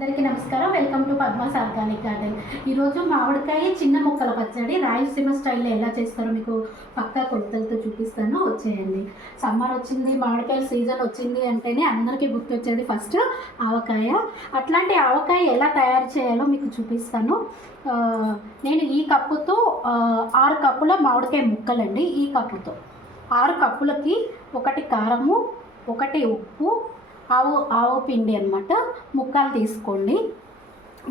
అందరికీ నమస్కారం. Welcome to Padma's organic garden. ఈరోజు మామిడికాయ చిన్న మొక్కల పచ్చడి రాయలసీమ స్టైల్లో ఎలా చేస్తారో మీకు పక్కా కొలతలతో చూపిస్తాను. వచ్చేయండి. సమ్మర్ వచ్చింది మామిడికాయల సీజన్ వచ్చింది అంటేనే అందరికీ గుర్తొచ్చేది ఫస్ట్ ఆవకాయ. అట్లాంటి ఆవకాయ ఎలా తయారు చేయాలో మీకు చూపిస్తాను. నేను ఈ కప్పుతో ఆరు కప్పుల మామిడికాయ ముక్కలండి. ఈ కప్పుతో. ఆరు కప్పులకి ఒకటి కారము ఒకటి ఉప్పు ఆవు ఆవు పిండి అనమాట ముక్కలు తీసుకోండి.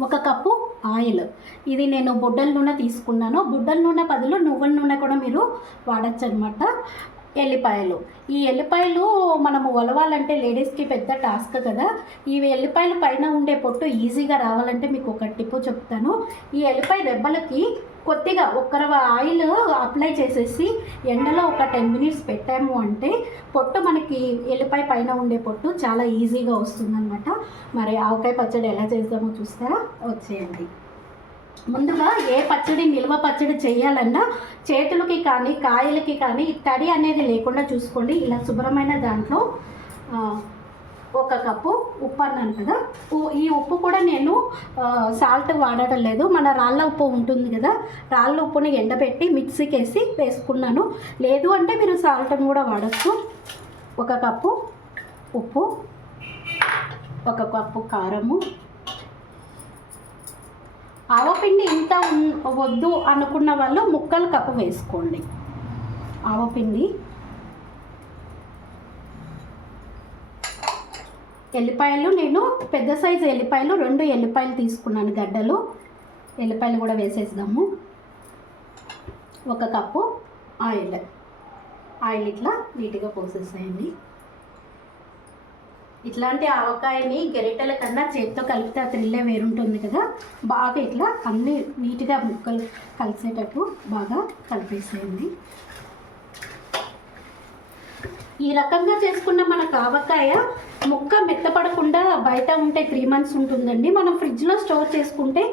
ఒక కప్పు ఆయిల్. ఇది నేను బుడ్డల నూనె తీసుకున్నాను. బుడ్డల నూనె బదులు నువ్వుల నూనె కూడా మీరు వాడచ్చు అనమాట ఎల్లిపాయలు. ఈ ఎల్లిపాయలు మనము ఒలవాలంటే లేడీస్కి పెద్ద టాస్క్ కదా. ఈ ఎల్లిపాయల పైన ఉండే పొట్టు ఈజీగా రావాలంటే మీకు ఒక టిప్పు చెప్తాను. ఈ ఎల్లిపాయ దెబ్బలకి కొద్దిగా ఒక్కర ఆయిల్ అప్లై చేసేసి ఎండలో ఒక టెన్ మినిట్స్ పెట్టాము అంటే పొట్టు మనకి ఎల్లిపాయ పైన ఉండే పొట్టు చాలా ఈజీగా వస్తుందన్నమాట. మరి ఆవకాయ పచ్చడి ఎలా చేద్దామో చూస్తారా? వచ్చేయండి. ముందుగా ఏ పచ్చడి నిల్వ పచ్చడి చేయాలన్నా చేతులకి కానీ కాయలకి కానీ తడి అనేది లేకుండా చూసుకోండి. ఇలా శుభ్రమైన దాంట్లో ఒక కప్పు ఉప్పు అన్నాను కదా. ఈ ఉప్పు కూడా నేను సాల్ట్ వాడటం లేదు. మన రాళ్ళ ఉప్పు ఉంటుంది కదా. రాళ్ళ ఉప్పుని ఎండబెట్టి మిక్సీకి వేసి వేసుకున్నాను. లేదు అంటే మీరు సాల్ట్ కూడా వాడచ్చు. ఒక కప్పు ఉప్పు ఒక కప్పు కారము. ఆవపిండి ఇంత వద్దు అనుకున్న వాళ్ళు ముక్కలు కప్పు వేసుకోండి. ఆవపిండి ఎల్లిపాయలు నేను పెద్ద సైజు ఎల్లిపాయలు రెండు ఎల్లిపాయలు తీసుకున్నాను గడ్డలు. ఎల్లిపాయలు కూడా వేసేద్దాము. ఒక కప్పు ఆయిల్. ఆయిల్ ఇట్లా నీట్గా పోసేసేయండి. ఇట్లాంటి ఆవకాయని గరిటెల కన్నా చేతితో కలిపితే ఆ త్రిల్లే వేరుంటుంది కదా. బాగా ఇట్లా అన్ని నీట్గా ముక్కలు కలిసేటట్టు బాగా కలిపేసేయండి. ఈ రకంగా చేసుకున్న మన ఆవకాయ ముక్క మెత్తపడకుండా బయట ఉంటే త్రీ మంత్స్ ఉంటుందండి. మనం ఫ్రిడ్జ్లో స్టోర్ చేసుకుంటే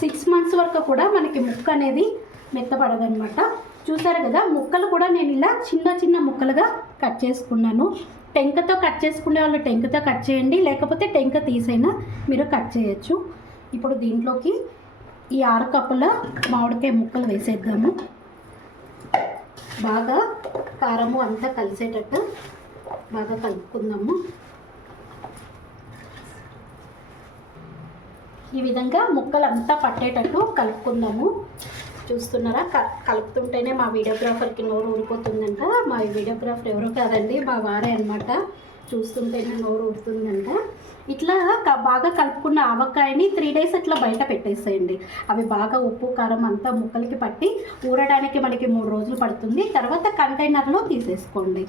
సిక్స్ మంత్స్ వరకు కూడా మనకి ముక్క అనేది మెత్తపడదనమాట చూసారు కదా ముక్కలు కూడా నేను ఇలా చిన్న చిన్న ముక్కలుగా కట్ చేసుకున్నాను. టెంకతో కట్ చేసుకునే వాళ్ళు టెంకతో కట్ చేయండి లేకపోతే టెంక తీసైనా మీరు కట్ చేయొచ్చు. ఇప్పుడు దీంట్లోకి ఈ ఆరు కప్పుల మామిడికాయ ముక్కలు వేసేద్దాము. బాగా కారము అంతా కలిసేటట్టు బాగా కలుపుకుందాము. ఈ విధంగా ముక్కలు అంతా పట్టేటట్టు కలుపుకుందాము. చూస్తున్నారా? క- కలుపుతుంటేనే మా వీడియోగ్రాఫర్కి నోరు ఊరిపోతుందంట. మా వీడియోగ్రాఫర్ ఎవరో కాదండి మా వారే అనమాట చూస్తుంటేనే నోరు ఊరుతుందంట. ఇట్లా బాగా కలుపుకున్న ఆవకాయని త్రీ డేస్ అట్లా బయట పెట్టేసేయండి. అవి బాగా ఉప్పు కారం అంతా ముక్కలకి పట్టి ఊరడానికి మనకి మూడు రోజులు పడుతుంది. తర్వాత కంటైనర్లో తీసేసుకోండి.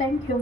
Thank you